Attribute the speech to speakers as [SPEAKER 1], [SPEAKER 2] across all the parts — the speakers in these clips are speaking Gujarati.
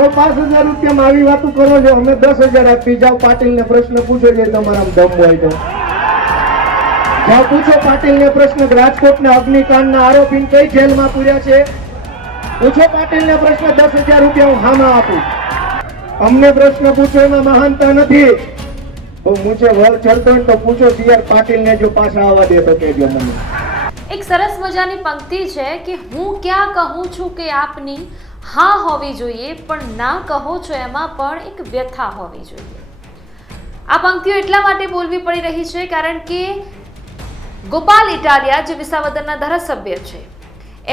[SPEAKER 1] તો પાંચ હજાર રૂપિયામાં આવી વાતો કરો છો. અમે દસ હજાર આપી જાઓ પાટીલને પ્રશ્ન પૂછો જે તમારા દમ હોય તો. જાઓ પૂછો પાટીલને પ્રશ્ન. રાજકોટના અગ્નિકાંડના આરોપીને કઈ જેલમાં પૂર્યા છે? પૂછો પાટીલને પ્રશ્ન. દસ હજાર રૂપિયા હું હામાં આપું. અમને પ્રશ્ન પૂછો, એમાં મહાનતા નથી. મુझे વર ચડતો ને તો પૂછો સીઆર પાટીલને જો પાછા આવવા દે તો કહેજો મને.
[SPEAKER 2] એક સરસ મજાની પંક્તિ છે કે હું ક્યાં કહું છું કે આપની હા હોવી જોઈએ, પણ ના કહો છો એમાં પણ એક વ્યથા હોવી જોઈએ. આ પંક્તિઓ એટલા માટે બોલવી પડી રહી છે કારણ કે ગોપાલ ઇટાલિયા, જે વિસાવદરના ધારાસભ્ય છે,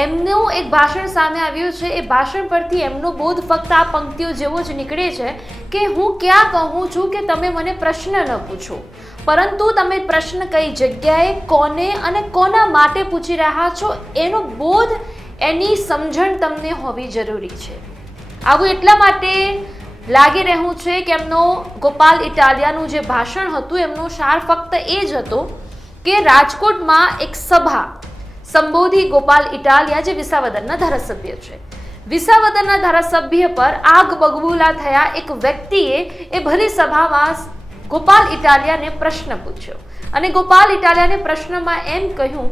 [SPEAKER 2] એમનું એક ભાષણ સામે આવ્યું છે. એ ભાષણ પરથી એમનો બોધ ફક્ત આ પંક્તિઓ જેવો જ નીકળે છે કે હું ક્યાં કહું છું કે તમે મને પ્રશ્ન ન પૂછો. પરંતુ તમે પ્રશ્ન કઈ જગ્યાએ, કોને અને કોના માટે પૂછી રહ્યા છો, એનો બોધ એની સમજણ તમને હોવી જરૂરી છે. આવું એટલા માટે લાગી રહ્યું છે કે એમનો ગોપાલ ઇટાલિયાનું જે ભાષણ હતું, એમનો સાર ફક્ત એ જ હતો કે રાજકોટમાં એક સભા સંબોધી ગોપાલ ઇટાલિયા જે વિસાવદરના ધારાસભ્ય છે. વિસાવદરના ધારાસભ્ય પર આગ બગબૂલા થયા એક વ્યક્તિએ એ ભરી સભામાં ગોપાલ ઇટાલિયાને પ્રશ્ન પૂછ્યો. અને ગોપાલ ઇટાલિયાને પ્રશ્નમાં એમ કહ્યું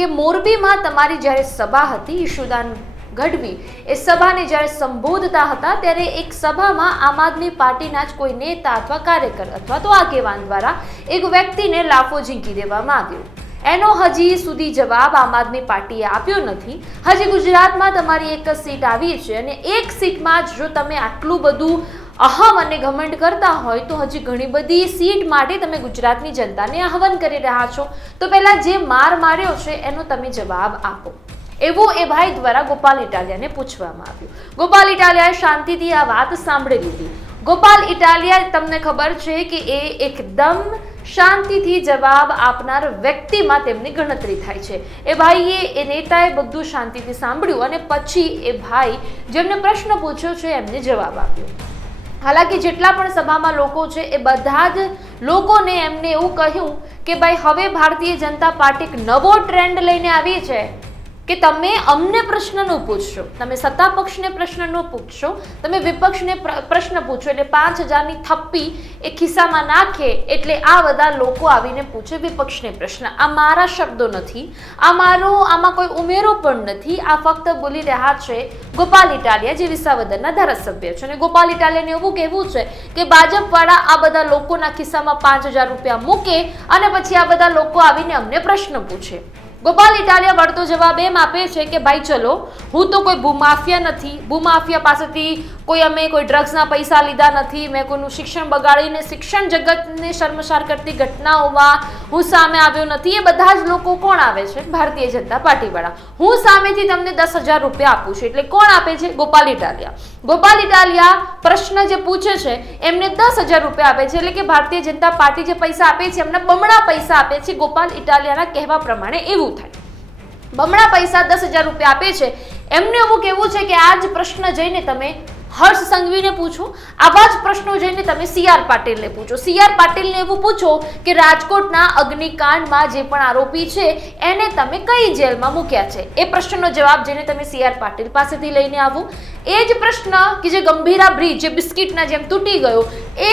[SPEAKER 2] કે મોરબીમાં તમારી જ્યારે સભા હતી ઈશુદાન ગઢવી, એ સભાને જ્યારે સંબોધતા હતા ત્યારે એક સભામાં આમ આદમી પાર્ટીના જ કોઈ નેતા અથવા કાર્યકર અથવા તો આગેવાન દ્વારા એક વ્યક્તિને લાફો ઝીંકી દેવામાં આવ્યો. એનો હજી સુધી જવાબ આમ આદમી પાર્ટીએ આપ્યો નથી. હજી ગુજરાતમાં તમારી એક સીટ આવી છે અને એક સીટમાં જ જો તમે આટલું બધું અહમ અને ઘમંડ કરતા હોય તો હજી ઘણી બધી સીટ માટે તમે ગુજરાતની જનતાને આહવાન કરી રહ્યા છો. તો પહેલા જે માર માર્યો છે એનો તમે જવાબ આપો. એવું એ ભાઈ દ્વારા ગોપાલ ઇટાલિયાને પૂછવામાં આવ્યું. ગોપાલ ઇટાલિયાએ શાંતિથી આ વાત સાંભળી લીધી. ગોપાલ ઇટાલિયા તમને ખબર છે કે એ એકદમ શાંતિથી જવાબ આપનાર વ્યક્તિમાં તેમની ગણતરી થાય છે. એ ભાઈએ, એ નેતાએ બધું શાંતિથી સાંભળ્યું અને પછી એ ભાઈ જેમને પ્રશ્ન પૂછ્યો છે એમને જવાબ આપ્યો. હાલાકી જેટલા પણ સભામાં લોકો છે, એ બધા જ લોકોને એમને એવું કહ્યું કે ભાઈ, હવે ભારતીય જનતા પાર્ટી એક નવો ટ્રેન્ડ લઈને આવી છે. કે તમે અમને પ્રશ્ન પૂછશો. તમે સત્તા પક્ષને પ્રશ્ન ન પૂછશો. તમે વિપક્ષને પ્રશ્ન પૂછો. એટલે પાંચ હજારની થપ્પી એ ખિસ્સામાં નાખે એટલે આ બધા લોકો આવીને પૂછે વિપક્ષને પ્રશ્ન. આ મારા શબ્દો નથી. આ મારો, આમાં કોઈ ઉમેરો પણ નથી. આ ફક્ત બોલી રહ્યા છે ગોપાલ ઇટાલિયા જે વિસાવદરના ધારાસભ્ય છે. અને ગોપાલ ઇટાલિયાને એવું કહેવું છે કે ભાજપવાળા આ બધા લોકોના ખિસ્સામાં પાંચ હજાર રૂપિયા મૂકે અને પછી આ બધા લોકો આવીને અમને પ્રશ્ન પૂછે. ગોપાલ ઇટાલિયા વળતો જવાબ એમ આપે છે કે, ભાઈ ચલો, હું તો કોઈ ભૂમાફિયા નથી. ભૂમાફિયા પાસેથી કોઈ અમે કોઈ ડ્રગ્સના પૈસા લીધા નથી, મેં કોઈનું શિક્ષણ બગાડીને શિક્ષણ જગતને શર્મસાર કરતી ઘટનાઓમાં હું સામે આવ્યો નથી. એ બધા જ લોકો કોણ આવે છે? ભારતીય જનતા પાર્ટીવાળા. હું સામેથી તમને દસ હજાર રૂપિયા આપું છું. એટલે કોણ આપે છે? ગોપાલ ઇટાલિયા. ગોપાલ ઇટાલિયા પ્રશ્ન જે પૂછે છે, એમને દસ હજાર રૂપિયા આપે છે. એટલે કે ભારતીય જનતા પાર્ટી જે પૈસા આપે છે, એમને બમણા પૈસા આપે છે. ગોપાલ ઇટાલિયાના કહેવા પ્રમાણે એવું થાય. બમણા પૈસા દસ હજાર રૂપિયા આપે છે. એમને એવું કહેવું છે કે આ જ પ્રશ્ન જઈને તમે હર્ષ સંઘવીને પૂછો. આવા જ પ્રશ્નો જઈને તમે સીઆર પાટીલને પૂછો. સીઆર પાટીલને એવું પૂછો કે રાજકોટના અગ્નિકાંડમાં જે પણ આરોપી છે, એને તમે કઈ જેલમાં મૂક્યા છે? એ પ્રશ્નનો જવાબ જઈને તમે સીઆર પાટીલ પાસેથી લઈને આવો. એ જ પ્રશ્ન કે જે ગંભીરા બ્રિજ, જે બિસ્કિટના જેમ તૂટી ગયો, એ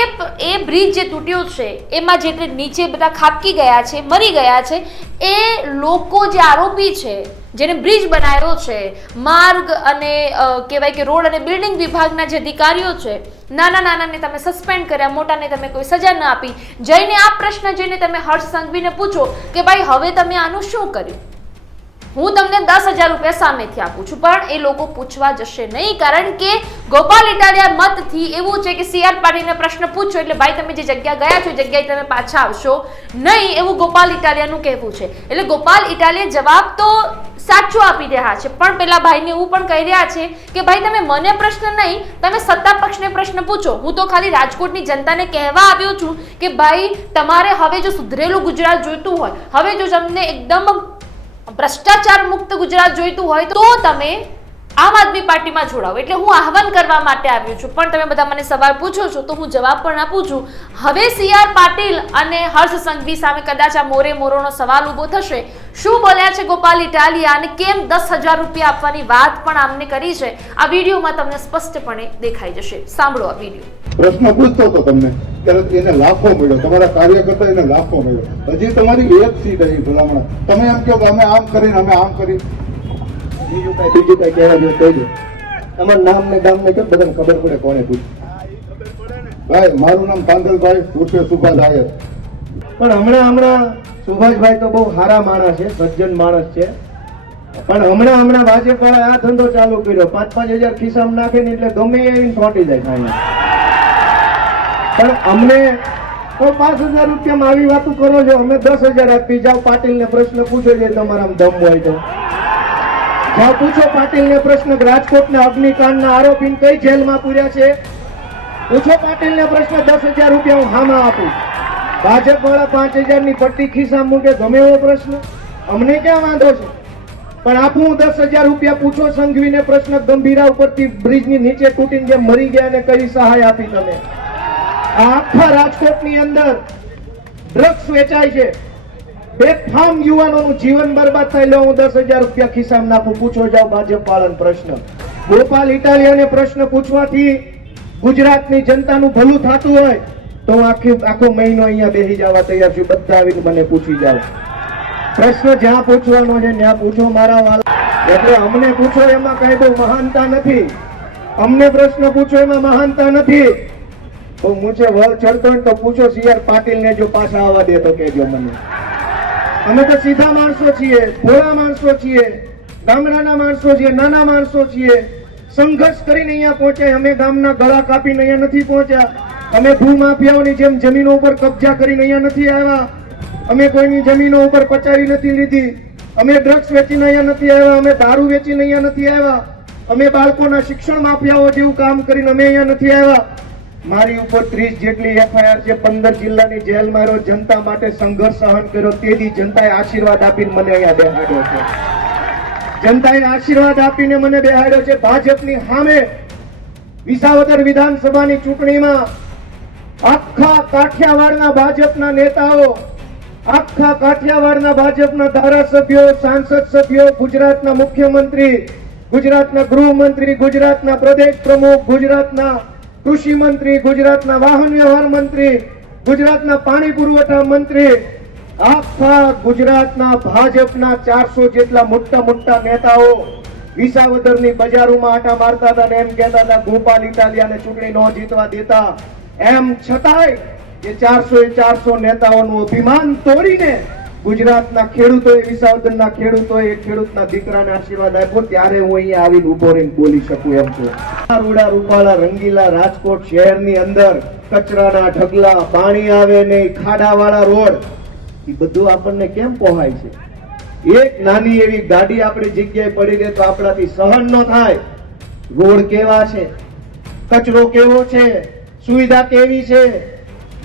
[SPEAKER 2] એ બ્રિજ જે તૂટ્યો છે, એમાં જે નીચે બધા ખાબકી ગયા છે, મરી ગયા છે, એ લોકો જે આરોપી છે જેને બ્રિજ બનાવ્યો છે. માર્ગ અને કહેવાય કે રોડ અને બિલ્ડિંગ વિભાગના જે અધિકારીઓ છે, નાના નાનાને તમે સસ્પેન્ડ કર્યા, મોટાને તમે કોઈ સજા ન આપી. જઈને આ પ્રશ્ન જઈને તમે હર્ષ સંઘવીને પૂછો કે ભાઈ હવે તમે આનું શું કર્યું? હું તમને દસ હજાર રૂપિયા સામેથી આપું છું. પણ એ લોકો પૂછવા જશે નહીં, કારણ કે ગોપાલ ઇટાલિયા મતથી એવું છે કે સીઆર પાટીલને પ્રશ્ન પૂછો એટલે ભાઈ તમે જે જગ્યા ગયા છો જગ્યાએ તમે પાછા આવશો. નહીં, એવું ગોપાલ ઇટાલિયાનું કહેવું છે. એટલે ગોપાલ ઇટાલિયા જવાબ તો સાચો આપી રહ્યા છે, પણ પેલા ભાઈને એવું પણ કહી રહ્યા છે કે ભાઈ તમે મને પ્રશ્ન નહીં, તમે સત્તા પક્ષને પ્રશ્ન પૂછો. હું તો ખાલી રાજકોટની જનતાને કહેવા આવ્યો છું કે ભાઈ તમારે હવે જો સુધરેલું ગુજરાત જોઈતું હોય, હવે જો તમને એકદમ ભ્રષ્ટાચાર મુક્ત ગુજરાત જોઈતું હોય તો તમે આમ આદમી પાર્ટીમાં જોડાઓ. એટલે હું આહવાન કરવા માટે આવ્યો છું. પણ તમે બધા મને સવાલ પૂછો છો, તો હું જવાબ પણ આપું છું. હવે સી પાટીલ અને હર્ષ સંઘવી સામે કદાચ આ મોરે મોરોનો સવાલ ઊભો થશે શું બોલ્યા છે ગોપાલ ઇટાલિયા અને કેમ દસ હજાર રૂપિયા આપવાની વાત પણ આમને કરી છે? આ વિડીયોમાં તમને સ્પષ્ટપણે દેખાઈ જશે. સાંભળો આ વીડિયો.
[SPEAKER 3] પ્રશ્ન પૂછતો હતો તમને ત્યારે એને લાફો મળ્યો તમારા કાર્યકર્તા એને લાફો મળ્યો. હજી તમારી એક સીટ અહીં ભલામણ. તમે એમ કહો કે અમે આમ કરીને અમે આમ કરી
[SPEAKER 1] બીજું કઈ બીજું કઈ કહેવા જેવું કહી દો. તમારું નામ ને ગામ ને કેમ બધાને ખબર પડે કોને પૂછ્યું?
[SPEAKER 3] ભાઈ મારું નામ પાંદલભાઈ ઉર્ફે સુભાષ આયર.
[SPEAKER 1] પણ હમણાં હમણાં સુભાષભાઈ તો બહુ સારા માણસ છે, સજ્જન માણસ છે. પણ હમણાં હમણાં ભાજપવાળા આ ધંધો ચાલુ કર્યો. પાંચ પાંચ હજાર ખિસ્સામાં નાખીને એટલે ગમે એવી છોટી જાય ખાઈને. પણ અમને તો પાંચ હજાર રૂપિયામાં આવી વાતો કરો છો. અમે દસ હજાર આપી જાઓ પાટીલ ને પ્રશ્ન પૂછો જે તમારા દમ હોય તો. જાઓ પૂછો પાટીલ ને પ્રશ્ન રાજકોટ ના અગ્નિકાંડ ના આરોપી કઈ જેલમાં પૂર્યા છે? પૂછો પાટીલ ને પ્રશ્ન, દસ હજાર રૂપિયા હું હામાં આપું. ભાજપ વાળા પાંચ હજારની પટ્ટી ખિસ્સા મૂકે ગમે એવો પ્રશ્ન? અમને ક્યાં વાંધો છે? પણ આપું દસ હજાર રૂપિયા પૂછો સંઘવીને પ્રશ્ન ગંભીરા ઉપરથી બ્રિજની નીચે તૂટીને જે મરી ગયા ને કઈ સહાય આપી તમે? આખા રાજકોટની અંદર ડ્રગ્સ વેચાય છે. બેફામ યુવાનોનું જીવન બરબાદ થાય, લો હું દસ હજાર રૂપિયા ખિસ્સામાં નાખું પૂછો જાઓ ભાજપ વાળાને પ્રશ્ન. ગોપાલ ઇટાલિયાને પ્રશ્ન પૂછવાથી ગુજરાતની જનતાનું ભલું થતું હોય. તો હું આખી આખો મહિનો અહીંયા બેસી જવા તૈયાર છું. બધા આવીને મને પૂછી જાઓ. પ્રશ્ન જ્યાં પૂછવાનો છે ત્યાં પૂછો મારા વાલા. એટલે અમને પૂછો એમાં કઈ બહુ મહાનતા નથી. અમને પ્રશ્ન પૂછો એમાં મહાનતા નથી. તો મુझे વલ ચડતો તો પૂછો સીઆર પાટીલ ને જો પાછા આવવા દે તો કહેજો મને. અમે તો સીધા માણસો છીએ, ભોળા માણસો છીએ, ગામડાના માણસો છીએ, નાના માણસો છીએ. સંઘર્ષ કરીને અહીંયા પહોંચ્યા. અમે ગામના ગળા કાપીને અહીંયા નથી પહોંચ્યા. અમે ભૂમાફિયાઓની જેમ જમીનો ઉપર કબજા કરીને અહીંયા નથી આવ્યા. અમે કોઈની જમીનો ઉપર પચાવી નથી લીધી. અમે ડ્રગ્સ વેચીને અહીંયા નથી આવ્યા. અમે દારૂ વેચીને અહીંયા નથી આવ્યા. અમે બાળકોના શિક્ષણ માફિયાઓ જેવું કામ કરીને અમે અહીંયા નથી આવ્યા. મારી ઉપર ત્રીસ જેટલી એફઆઈઆર છે પંદર જિલ્લાની જેલ મારો જનતા માટે સંઘર્ષ સહન કર્યો, તેથી જનતાએ આશીર્વાદ આપીને મને અહીંયા બેહાડ્યો છે. જનતાએ આશીર્વાદ આપીને મને બેહાડ્યો છે. ભાજપની સામે વિસાવદર વિધાનસભાની ચૂંટણીમાં આખા કાઠિયાવાડના ભાજપના નેતાઓ, આખા કાઠિયાવાડના ભાજપના ધારાસભ્યો, સાંસદ સભ્યો, ગુજરાતના મુખ્યમંત્રી, ગુજરાતના ગૃહમંત્રી, ગુજરાતના પ્રદેશ પ્રમુખ, ગુજરાતના કૃષિ મંત્રી, ગુજરાતના વાહન વ્યવહાર મંત્રી, ગુજરાતના પાણી પુરવઠા મંત્રી, આખા ગુજરાતના ભાજપના ચારસો જેટલા મોટા મોટા નેતાઓ વિસાવદરની બજારોમાં આટા મારતા હતા ને એમ કહેતા હતા, ગોપાલ ઇટાલિયાને ચૂંટણી ન જીતવા દેતા. એમ છતાંય એ ચારસો એ ચારસો નેતાઓનું અભિમાન તોડીને ગુજરાતના ખેડૂતોએ, વિસાવદનના એ ખેડૂતના દીકરાને આશીર્વાદ આપ્યો, ત્યારે હું અહીંયા આવીને ઊભો રહીને બોલી શકું એમ છું. રૂડા રૂપાળા રંગીલા રાજકોટ શહેરની અંદર કચરાના ઢગલા, પાણી આવે ને ખાડાવાળા રોડ, એ બધું આપણને કેમ પોહાય છે? એક નાની એવી ગાડી આપણી જગ્યાએ પડી રહે તો આપણાથી સહન ન થાય. રોડ કેવા છે? કચરો કેવો છે? સુવિધા કેવી છે?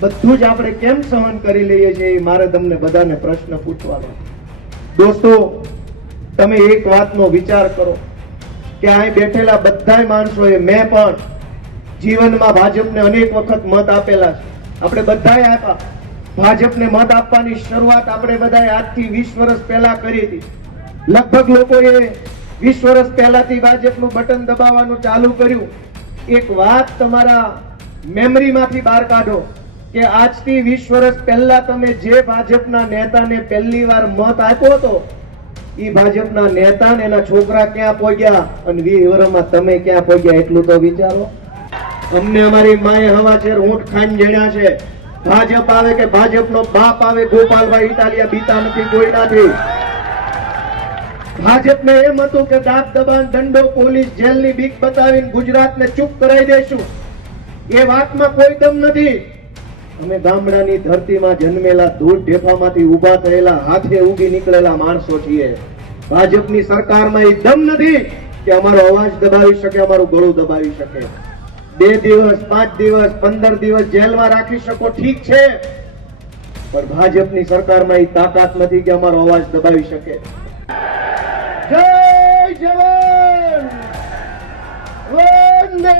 [SPEAKER 1] બધું જ આપણે કેમ સહન કરી લઈએ છીએ મારે તમને બધાને પ્રશ્ન પૂછવાનો દોસ્તો, તમે એક વાતનો વિચાર કરો કે અહીં બેઠેલા બધાય માણસોએ મેં પણ જીવનમાં ભાજપને અનેક વખત મત આપેલા છે. આપણે બધાએ આપ્યા ભાજપને મત આપવાની શરૂઆત આપણે બધાએ આજથી વીસ વર્ષ પહેલા કરી હતી. લગભગ લોકોએ વીસ વર્ષ પહેલાથી ભાજપનું બટન દબાવવાનું ચાલુ કર્યું. એક વાત તમારા મેમરીમાંથી બહાર કાઢો કે આજથી વીસ વર્ષ પહેલા તમે જે ભાજપના નેતાને પહેલી વાર મત આપ્યો હતો એ ભાજપના નેતા ને એના છોકરા ક્યાં પહોંચ્યા અને વીસ વર્ષમાં તમે ક્યાં પહોંચ્યા એટલું તો વિચારો. અમને અમારી માએ હવા છે ઊંટ ખાન જણ્યા છે. ભાજપ આવે કે ભાજપનો બાપ આવે ગોપાલભાઈ ઇટાલિયા બીતા નથી, કોઈ નથી. ભાજપને એમ હતું કે દાબ દબાણ, દંડો, પોલીસ, જેલની બીક બતાવીને ગુજરાતને ચૂપ કરાવી દેશું. એ વાતમાં કોઈ દમ નથી. અમે ગામડાની ધરતીમાં જન્મેલા દૂધ ઢેફામાંથી ઊભા થયેલા હાથે ઉગી નીકળેલા માણસો છીએ. ભાજપની સરકારમાં એ દમ નથી કે અમારો અવાજ દબાવી શકે, અમારું ગળું દબાવી શકે. બે દિવસ, પાંચ દિવસ, પંદર દિવસ જેલમાં રાખી શકો, ઠીક છે. પણ ભાજપની સરકારમાં એ તાકાત નથી કે અમારો અવાજ દબાવી શકે. જય જવાન! વંદે!